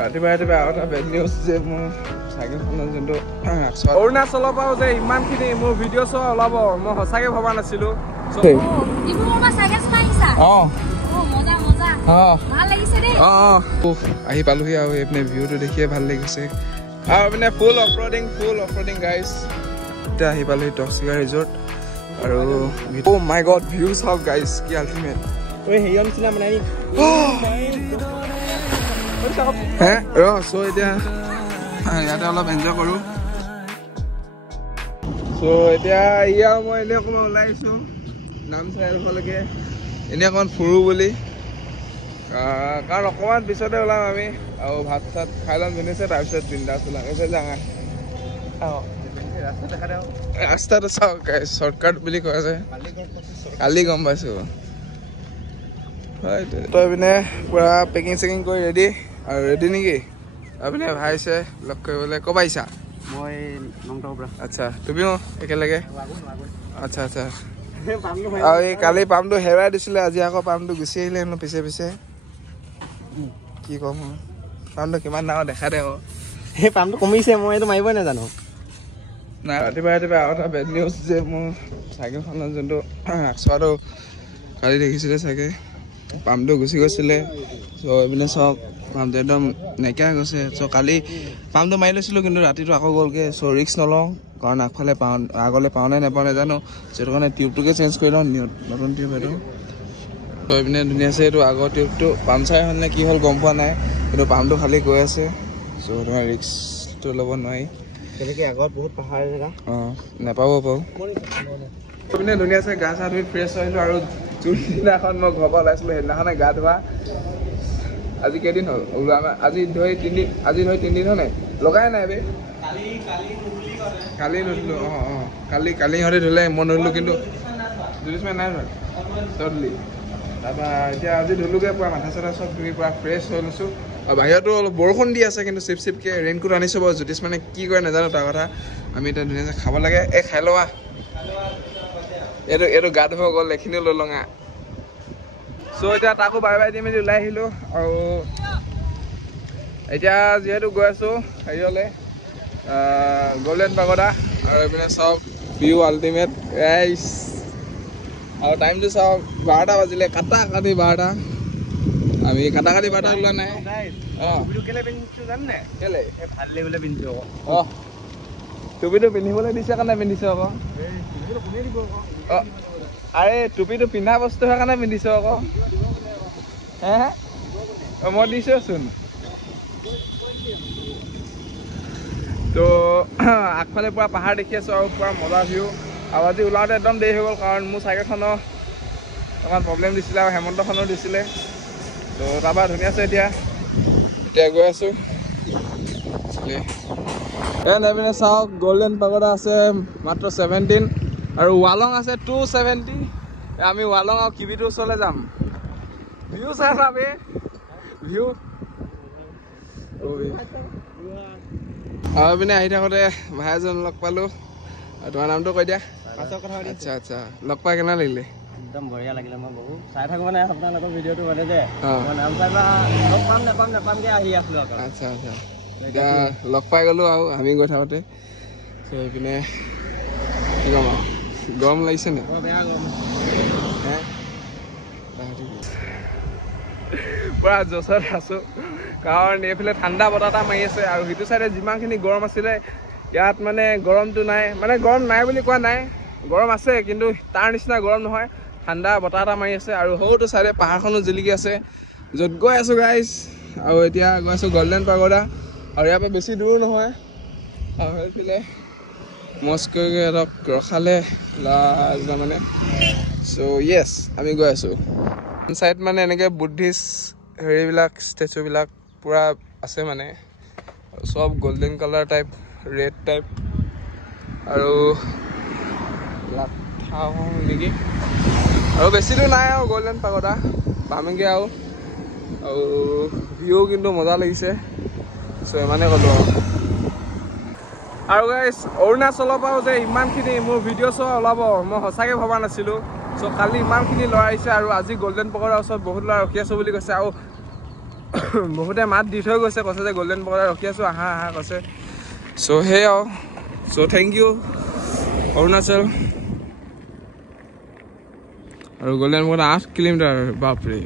ৰাতিপুৱা আৰু এটা বেড নিউজ যে মোৰ চাইকেলখনৰ যোনটো অৰুণাচলৰ পৰাও যে ইমানখিনি মোৰ ভিডিঅ' চোৱা ওলাব মই সঁচাকৈ ভবা নাছিলোঁ। আহি পালোহি আৰু এইপিনে ভিউটো দেখিয়ে ভাল লাগিছে আৰু এইপিনে ফুল অফৰোডিং গাইজ। এতিয়া আহি পালোহি টক্সিকা ৰিজৰ্ট আৰু মাই গড ভিউ চাওক গাইজ কি আল্টিমেট। হেৰিয়ৰ নিচিনা বনাই এতিয়া ইয়াতে অলপ এনজয় কৰোঁ। এতিয়া ইয়াৰ মই এনেই অকণমান ওলাই আহিছোঁ নামচাই এডোখৰলৈকে এনেই অকণমান ফুৰোঁ বুলি, কাৰণ অকণমান পিছতে ওলাম আমি আৰু ভাত চাত খাই ল'ম ধুনীয়াছে, তাৰপিছত বিন্দাছ ওলাম। এইফালে যাওঁ ৰাস্তাটো চাওক শ্বৰ্টকাট বুলি কোৱা যায়, কালি গম পাইছোঁ। হয় তই পিনে পূৰা পেকিং চেকিং কৰি ৰেডি আৰু ৰেডি নেকি? আপুনি ভাইছে লগ কৰিবলৈ ক'ৰ আহিছা? মই নংটাৰ পৰা। আচ্ছা তুমিও একেলগে? আচ্ছা আৰু এই কালি পাম্পটো হেৰাই দিছিলে, আজি আকৌ পাম্পটো গুচি আহিলে হেনো পিছে কি ক'ম পাম্পটো কিমান ডাঙৰ দেখা দে আকৌ। সেই পাম্পটো কমিছে, মই এইটো মাৰিবই নাজানো। নাই ৰাতিপুৱা আৰু এটা বেড নিউজ যে মোৰ চাইকেলখনৰ যোনটো চোৱাটো কালি দেখিছিলে চাগে পাম্পটো গুচি গৈছিলে। চ' এইপিনে চাওক পাম্পটো একদম নাইকিয়া হৈ গৈছে। চ' কালি পাম্পটো মাৰি লৈছিলোঁ কিন্তু ৰাতিটো আকৌ গ'লগৈ। চ' ৰিক্স নলওঁ কাৰণ আগফালে আগলৈ পাওঁ নে নাপাওঁ নাজানো, সেইটো কাৰণে টিউবটোকে চেঞ্জ কৰি লওঁ, নতুন টিউব এইটো। চ' এইপিনে ধুনীয়াছে এইটো আগৰ টিউবটো পামচাৰ হ'ল নে কি হ'ল গম পোৱা নাই, কিন্তু পাম্পটো খালি গৈ আছে। চ' তোমাৰ ৰিক্সটো ল'ব নোৱাৰি, তেনেকৈ আগত বহুত পাহাৰ জেগা নাপাব পাৰোঁ। এইপিনে ধুনীয়াছে গা চা ধুই ফ্ৰেছ আহিলোঁ আৰু যোনদিনাখন মই ঘৰৰ পৰা ওলাইছিলোঁ সেইদিনাখনে গা ধোৱা। আজি কেইদিন হ'ল ওলোৱা? আজি ধৰি তিনিদিন হ'ল নাই, লগাই নাই বে। কালি নুধুলোঁ কালি সিহঁতে ধুলে মই নুধুলোঁ, কিন্তু জুলিচমেন নাই ধৰা চৰ্টলি। তাৰপৰা এতিয়া আজি ধুলোগৈ পূৰা মাথা চাথা চব ধুই পূৰা ফ্ৰেছ হৈ লৈছোঁ। আৰু বাহিৰতো অলপ বৰষুণ দি আছে কিন্তু চিপকৈ ৰেইনকোট আনিছোঁ বাৰু। জ্যোতিষ মানে কি কৰে নাজানো তাৰ কথা। আমি এতিয়া ধুনীয়াকৈ খাব লাগে। খাই লোৱা এইটো গা ধুব গ'ল এইখিনিও লৈ লওঁ। চ' এতিয়া তাকো বাই দি মেলি ওলাই আহিলোঁ আৰু এতিয়া যিহেতু গৈ আছোঁ হেৰিয়লৈ গল্ডেন পাগোডা আৰু এইপিনে চাওক ভিউ আল্টিমেট ৰাইজ। আৰু টাইমটো চাওক 12টা বাজিলে, কাটি 12টা। আমি কাটি 12টা ওলোৱা নাই। কেলে পিন্ধিছোঁ জানে কেলে ভাল লাগিবলৈ পিন্ধিছোঁ আকৌ। টুপিটো পিন্ধিবলৈ দিছে কাৰণে পিন্ধিছোঁ আকৌ। আৰে টুপিটো পিন্ধা বস্তুৰ কাৰণে পিন্ধিছোঁ আকৌ। মই দিছোঁচোন। তো আগফালে পূৰা পাহাৰ দেখি আছোঁ আৰু পূৰা মজা ভিউ। আৰু আজি ওলাওঁতে একদম দেৰি হৈ গ'ল কাৰণ মোৰ চাইকেলখনৰ অকণমান প্ৰব্লেম দিছিলে আৰু হেমন্তখনো দিছিলে। তো তাৰপৰা ধুনীয়াছে এতিয়া গৈ আছোঁ। এইপিনে চাওক গল্ডেন পাগোডা আছে মাত্ৰ 17 আৰু ৱালং আছে 270। আমি ৱালং আৰু কিবিটোৰ ওচৰলৈ যাম। ভিউ চাই চাবি ভিউ। আৰু পিনে আহি থাকোঁতে ভাই এজন লগ পালোঁ। তোমাৰ নামটো কৈ দিয়া। আচ্ছা লগ পাই কেনে লাগিলে? একদম বঢ়িয়া লাগিলে। মই বহুত চাই থাকোঁ মানে আপোনালোকৰ ভিডিঅ'টো মানে যে নাম চাই লগ নাপামকৈ আহি আছিলোঁ আকৌ। আচ্ছা এতিয়া লগ পাই গ'লোঁ আৰু আমি গৈ থাকোঁতে। চ' এইপিনে কি ক'ম আৰু গৰম লাগিছে নে? বেয়া গৰম পূৰা জছত আছোঁ কাৰণ এইফালে ঠাণ্ডা বতাহ এটা মাৰি আছে আৰু সিটো চাইডে যিমানখিনি গৰম আছিলে ইয়াত মানে গৰমটো নাই। মানে গৰম নাই বুলি কোৱা নাই, গৰম আছে কিন্তু তাৰ নিচিনা গৰম নহয়। ঠাণ্ডা বতাহ এটা মাৰি আছে আৰু সৰুটো চাইডে পাহাৰখনো জিলিকি আছে য'ত গৈ আছোঁ গাইজ। আৰু এতিয়া গৈ আছোঁ গল্ডেন পাগোডা আৰু ইয়াৰ পৰা বেছি দূৰো নহয়। আৰু সেইফালে মস্কৈ অলপ ৰখালে মানে। চ' য়েছ আমি গৈ আছোঁ। চাইড মানে এনেকৈ বুদ্ধিষ্ট হেৰিবিলাক ষ্টেচুবিলাক পূৰা আছে মানে চব golden colour type, red type আৰু নেকি। আৰু বেছি দূৰ নাই আৰু গল্ডেন পাগোডা পামগৈ আৰু ভিউ কিন্তু মজা লাগিছে। চ' ইমানেই ক'লোঁ আৰু গাইজ অৰুণাচলৰ পৰাও যে ইমানখিনি মোৰ ভিডিঅ' চোৱা ওলাব মই সঁচাকৈ ভবা নাছিলোঁ। চ' কালি ইমানখিনি ল'ৰা আহিছে আৰু আজি গল্ডেন পাগোডাৰ ওচৰত বহুত ল'ৰা ৰখি আছোঁ বুলি কৈছে। আৰু বহুতে মাত দি থৈ গৈছে, কৈছে যে গল্ডেন পকৰা ৰখি আছোঁ, আহা আহা কৈছে। চ' সেই আৰু চ' থেংক ইউ অৰুণাচল। আৰু গল্ডেন পকৰা 8 কিলোমিটাৰ, বাপৰে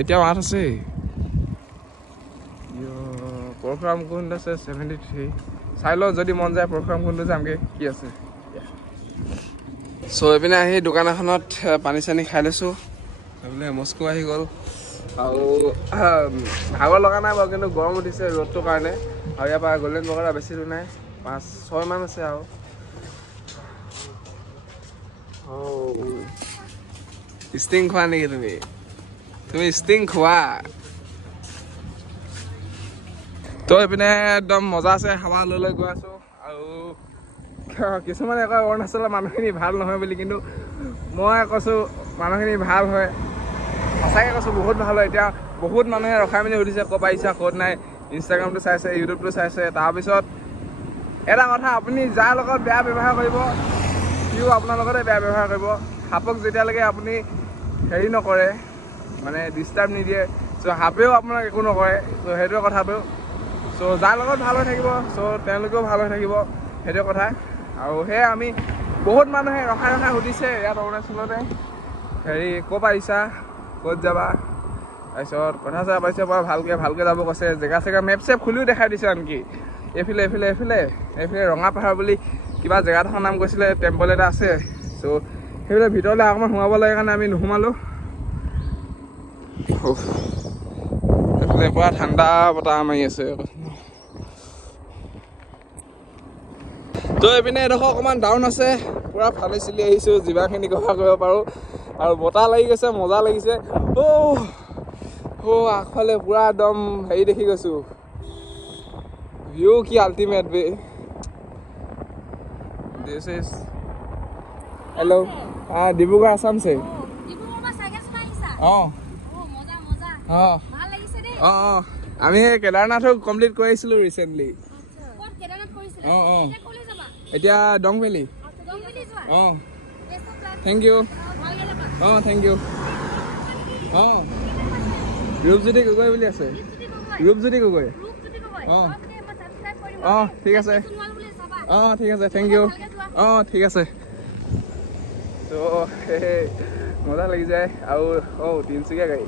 এতিয়াও 8 আছে। পৰশুৰাম কুণ্ড আছে 73। চাই লওঁ যদি মন যায় পৰশুৰাম কুণ্ড যামগৈ, কি আছে। চ' এইপিনে আহি দোকান এখনত পানী চানী খাই লৈছোঁ, বোলে মস্কো আহি গ'ল। আৰু ভাগৰ লগা নাই বাৰু, কিন্তু গৰম উঠিছে ৰ'দটোৰ কাৰণে। আৰু ইয়াৰ পৰা গল্ডেন পকৰা বেছি দূৰ নাই, 5-6 মান আছে আৰু। ষ্টিং খোৱা নেকি তুমি? তুমি ষ্টিং খোৱা? তো এইপিনে একদম মজা আছে, হাৱা লৈ লৈ গৈ আছোঁ। আৰু কিছুমানে কয় অৰুণাচলৰ মানুহখিনি ভাল নহয় বুলি, কিন্তু মই কৈছোঁ মানুহখিনি ভাল হয়, সঁচাকৈ কৈছোঁ বহুত ভাল হয়। এতিয়া বহুত মানুহে ৰখাই মেলি সুধিছে ক'ত আহিছা ক'ত নাই, ইনষ্টাগ্ৰামটো চাইছে, ইউটিউবটো চাইছে। তাৰপিছত এটা কথা, আপুনি যাৰ লগত বেয়া ব্যৱহাৰ কৰিব সিও আপোনাৰ লগতে বেয়া ব্যৱহাৰ কৰিব। সাপক যেতিয়ালৈকে আপুনি হেৰি নকৰে, মানে ডিষ্টাৰ্ব নিদিয়ে, চ' সাপেও আপোনাক একো নকৰে। চ' সেইটোৱে কথাটো। চ' যাৰ লগত ভাল হৈ থাকিব, চ' তেওঁলোকেও ভাল হৈ থাকিব, সেইটোৱে কথা। আৰু সেয়ে আমি বহুত মানুহে ৰখাই ৰখাই সুধিছে ইয়াত অৰুণাচলতে, হেৰি ক'ত আহিছা, ক'ত যাবা, তাৰপিছত কথা চথা পাতিছে পৰা ভালকৈ যাব কৈছে। জেগা চেগা মেপ চেপ খুলিও দেখাই দিছে আনকি। এইফালে ৰঙা পাহাৰ বুলি কিবা জেগাডোখৰ নাম কৈছিলে, টেম্পল এটা আছে। চ' সেইফালে ভিতৰলৈ অকণমান সোমাব লাগে কাৰণে আমি নোসোমালোঁ। এইফালে পুৰা ঠাণ্ডা বতাহ মাৰি আছে। তো এইপিনে এডোখৰ অকণমান ডাউন আছে, পুৰা ফালি চিলি আহিছোঁ, যিমানখিনি কভাৰ কৰিব পাৰোঁ। আৰু বতাহ লাগি গৈছে, মজা লাগিছে। আগফালে পুৰা একদম হেৰি দেখি গৈছোঁ, ভিউ কি আল্টিমেট বে। This is hello' Dibrugarh Assam চে। আমি কেদাৰনাথক কমপ্লিট কৰিছিলোঁ ৰিচেণ্টলি। এতিয়া Dong valley. Thank you. Thank you. Rupjyoti Gogoi বুলি আছে, ৰূপজ্যোতি গগৈ। ঠিক আছে, ঠিক আছে, থেংক ইউ। ঠিক আছে। তো মজা লাগি যায়। আৰু তিনিচুকীয়া গাড়ী।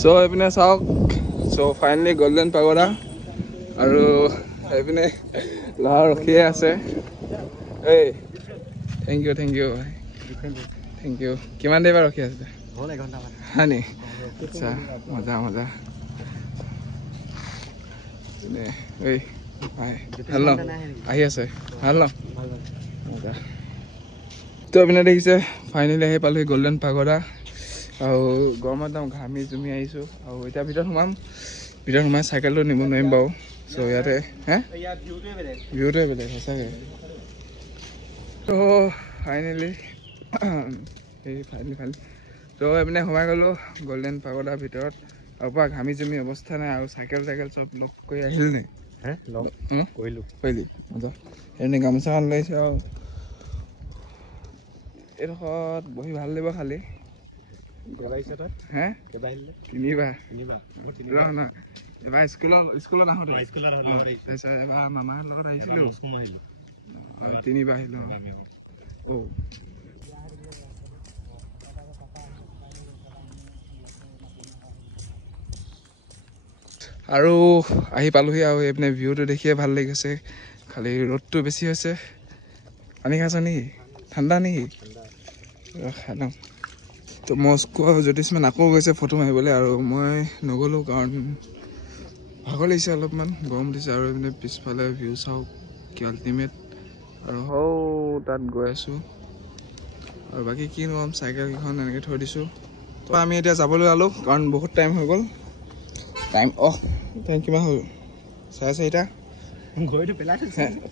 চ' এইপিনে চাওক, চ' ফাইনেলি গল্ডেন পাগোৰা। আৰু এইপিনে ল'ৰা ৰখিয়ে আছে। Thank you thank you. কিমান দেৰি পৰা ৰখি আছে? হয় নি? আচ্ছা, মজা মজা। ভাল ন? আহি আছে ভাল ন? মজা। তো এইপিনে দেখিছে ফাইনেলি আহি পালোহি গল্ডেন পাগোৰা। আৰু গৰমত একদম ঘামি জুমি আহিছোঁ। আৰু এতিয়া ভিতৰত সোমাই চাইকেলটো নিব নোৱাৰিম বাৰু। চ' ইয়াতে ভিউটোৱে বেলেগ সঁচাকৈ। তো ফাইনেলি তো এইপিনে সোমাই গ'লোঁ গল্ডেন পাগোৰাৰ ভিতৰত। আৰু পৰা ঘামি জুমি অৱস্থা নাই। আৰু চাইকেল চব লগ কৰি আহিল নে? কৰিলি মজা। এনে গামোচাখন লৈছে। আৰু এইডোখৰত বহি ভাল লাগিব খালি। তিনিবাৰ এবাৰ স্কুলত আহোঁতে, তাৰপিছত এবাৰ মামাহঁতৰ লগত আহিছিলোঁ, 3বাৰ আহিলোঁ। আৰু আহি পালোহি। আৰু এইপিনে ভিউটো দেখিয়ে ভাল লাগিছে, খালি ৰ'দটো বেছি হৈছে। পানী খাইছ নেকি? ঠাণ্ডা নেকি? খাই লওঁ। তো মস্কো আৰু জ্যোতিষমান আকৌ গৈছে ফটো মাৰিবলৈ। আৰু মই নগ'লোঁ কাৰণ ভাগৰ লাগিছে অলপমান, গৰম উঠিছে। আৰু এইপিনে পিছফালে ভিউ চাওক কি আল্টিমেট। আৰু তাত গৈ আছোঁ। আৰু বাকী কি ক'ম, চাইকেলকেইখন এনেকৈ থৈ দিছোঁ। তো আমি এতিয়া যাবলৈ ওলালোঁ কাৰণ বহুত টাইম হৈ গ'ল। টাইম কিমান হ'ল? 4:30।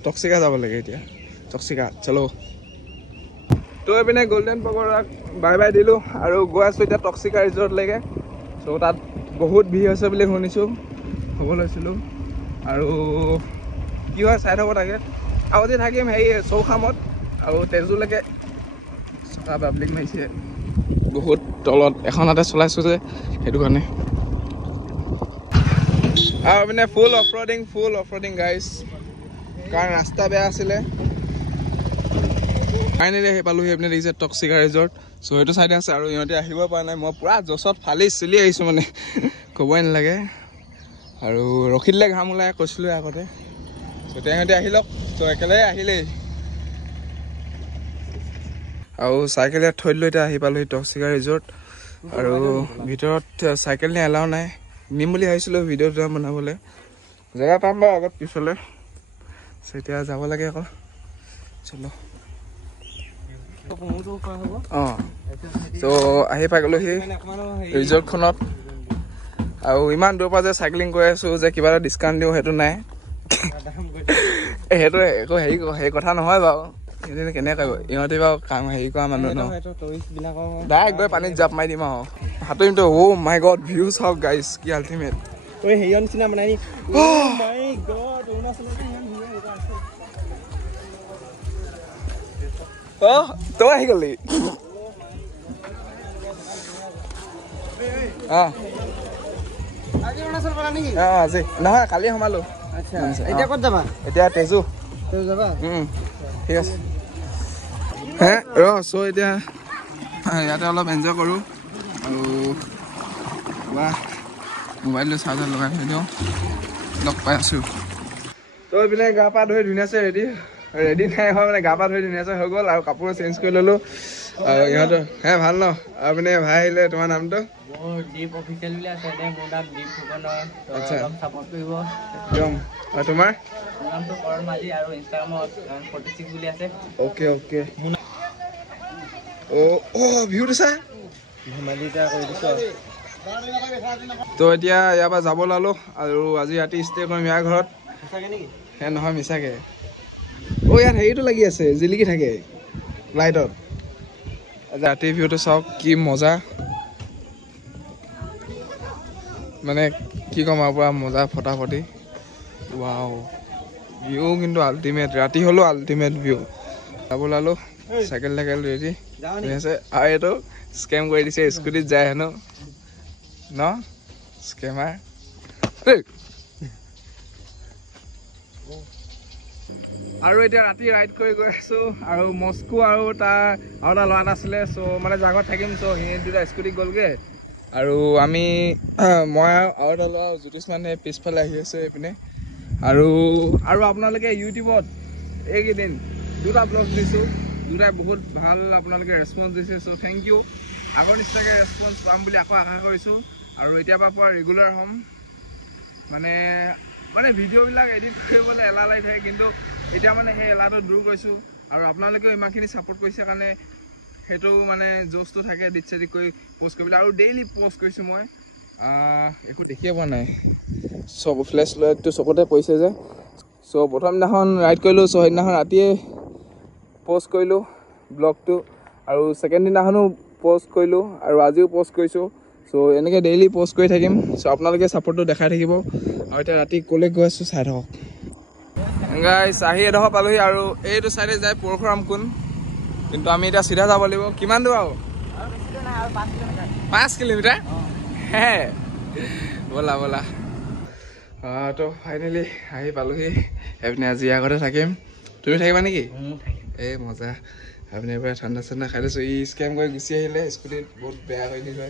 টক্সিকা যাব লাগে এতিয়া। টক্সিকা চলো। তো এইপিনে গল্ডেন পাগোৰাক বাই বাই দিলোঁ আৰু গৈ আছোঁ এতিয়া টক্সিকা ৰিজৰ্টলৈকে। চ' তাত বহুত ভিৰ হৈছে বুলি শুনিছোঁ, হ'ব লৈছিলোঁ। আৰু কি হয় চাই থাকোঁ তাকে। আৰু আজি থাকিম চৌখামত আৰু তেজুলৈকে পাব্লিক মাৰিছে। বহুত তলত এখন হাতে চলাইছোঁ যে সেইটো কাৰণে আৰু মানে ফুল অফ ৰডিং গাইজ কাৰণ ৰাস্তা বেয়া আছিলে ফাইনেলি আহি পালোহি আপুনি দেখিছে টক্সিকা ৰিজৰ্ট চ' সেইটো চাইডে আছে আৰু ইহঁতে আহিব পৰা নাই মই পূৰা জছত ফালি চিলি আহিছোঁ মানে ক'বই নালাগে আৰু ৰখি দিলে ঘাম ওলাই কৈছিলোঁ আগতে চ' সিহঁতে আহি লওক চ' একেলগে আহিলেই আৰু চাইকেল ইয়াত থৈ দিলোঁ এতিয়া আহি পালোহি টক্সিকা ৰিজৰ্ট আৰু ভিতৰত চাইকেল নি এলাও নাই নিম বুলি ভাবিছিলোঁ ভিডিঅ' দুটা বনাবলৈ জেগা পাম বাৰু আগত পিছলৈ এতিয়া যাব লাগে আকৌ চলো অঁ চ' আহি পাই গ'লোহি ৰিজৰ্টখনত আৰু ইমান দূৰৰ পৰা যে চাইকেলিং কৰি আছোঁ যে কিবা এটা ডিছকাউণ্ট দিওঁ সেইটো নাই সেইটো একো হেৰি কথা নহয় বাৰু সেইটো কেনেকৈ কৰিব ইহঁতে বাৰু কাম হেৰি কৰা মানুহ ন ডাইৰেক্ট গৈ পানীত জাপ মাৰি দিম আৰু সাঁতুৰিমতো অ' মাই গড ভিউ চাওক গাইজ কি আল্টিমেট হেৰিয়ৰ নিচিনা বনাই অ' তই আহি গলি আজি নহয় কালি সোমালো এতিয়া ক'ত যাবা এতিয়া তেজু যাবা ঠিক আছে হে চ' এতিয়া ইয়াতে অলপ এনজয় কৰোঁ আৰু মোবাইলটো চাৰ্জাৰ লগাই থৈ দিওঁ লগ পাই আছোঁ ত' এইপিনে গা পা ধুই ধুনীয়াছে ৰেডি নাই হয় মানে গা পা ধুই ধুনীয়াছে হৈ গ'ল আৰু কাপোৰ চেঞ্জ কৰি ল'লোঁ আৰু ইহঁতৰ হে ভাল ন আৰু পিনে ভাই আহিলে তোমাৰ নামটো মোৰ দীপ অফিচিয়েল বুলি আছে মোৰ নাম দীপ ফুকনৰ আচ্ছা ছাপোৰ্ট কৰিব একদম আৰু তোমাৰ মোৰ নামটো কৰণ মাঝি আৰু ইনষ্টাগ্ৰামত 46 বুলি আছে অ'কে অ' ভিউটো চাই ধেমালিটা কৰি দিছোঁ তো এতিয়া ইয়াৰ পৰা যাব ওলালোঁ আৰু আজি ৰাতি ষ্টে কৰিম ইয়াৰ ঘৰত সঁচাকৈ নেকি হে নহয় মিছাকৈ অ' ইয়াত হেৰিটো লাগি আছে জিলিকি থাকে লাইটত ৰাতি ভিউটো চাওক কি মজা মানে কি ক'ম আৰু পৰা মজা ফটাফটি ৱাও ভিউ কিন্তু আল্টিমেট ৰাতি হ'লেও আল্টিমেট ভিউ যাব ওলালোঁ চাইকেল ৰেডি আছে আৰু এইটো স্কেম কৰি দিছে স্কুটিত যায় হেনো ন স্কেমাৰ আৰু এতিয়া ৰাতি ৰাইড কৰি গৈ আছোঁ আৰু মস্কো আৰু তাৰ আৰু এটা ল'ৰা এটা আছিলে চ' মানে জাগত থাকিম চ' সিহঁত দুটা স্কুটি গ'লগৈ আৰু আমি মই আৰু এটা ল'ৰা জ্যোতিষ মানে পিছফালে আহি আছে এইপিনে আৰু আপোনালোকে ইউটিউবত এইকেইদিন দুটা ব্লগ দিছোঁ দুটাই বহুত ভাল আপোনালোকে ৰেছপঞ্চ দিছে চ' থেংক ইউ আগৰ নিচিনাকৈ ৰেছপঞ্চ পাম বুলি আকৌ আশা কৰিছোঁ আৰু এতিয়াৰ পৰা ৰেগুলাৰ হ'ম মানে ভিডিঅ'বিলাক এডিট কৰিবলৈ এলাহ লাগি থাকে কিন্তু এতিয়া মানে সেই এলাহটো দূৰ কৰিছোঁ আৰু আপোনালোকেও ইমানখিনি ছাপোৰ্ট কৰিছে কাৰণে সেইটো মানে জ'চটো থাকে এডিট চেডিট কৰি পষ্ট কৰিবলৈ আৰু ডেইলি পষ্ট কৰিছোঁ মই একো দেখিয়ে পোৱা নাই চব ফ্লেছ লাইটটো চকুতে পৰিছে যে চ' প্ৰথম দিনাখন ৰাইড কৰিলোঁ চ' সেইদিনাখন ৰাতিয়ে পষ্ট কৰিলোঁ ব্লগটো আৰু ছেকেণ্ড দিনাখনো পষ্ট কৰিলোঁ আৰু আজিও পষ্ট কৰিছোঁ চ' এনেকৈ ডেইলি পষ্ট কৰি থাকিম চ' আপোনালোকে ছাপোৰ্টটো দেখাই থাকিব আৰু এতিয়া ৰাতি ক'লৈ গৈ আছোঁ চাই থাকক গাইছ আহি এডোখৰ পালোহি আৰু এইটো চাইডে যায় পৰশুৰাম কুণ্ড কিন্তু আমি এতিয়া চিধা যাব লাগিব কিমান দূৰ আৰু 5 কিলোমিটাৰ হে ব'লা তো ফাইনেলি আহি পালোহি এইপিনে আজি আগতে থাকিম তুমি থাকিবা নেকি এই মজা আপুনি এবাৰ ঠাণ্ডা খাই লৈছোঁ ই স্কেম কৰি গুচি আহিলে স্কুটিত বহুত বেয়া হৈ গ'ল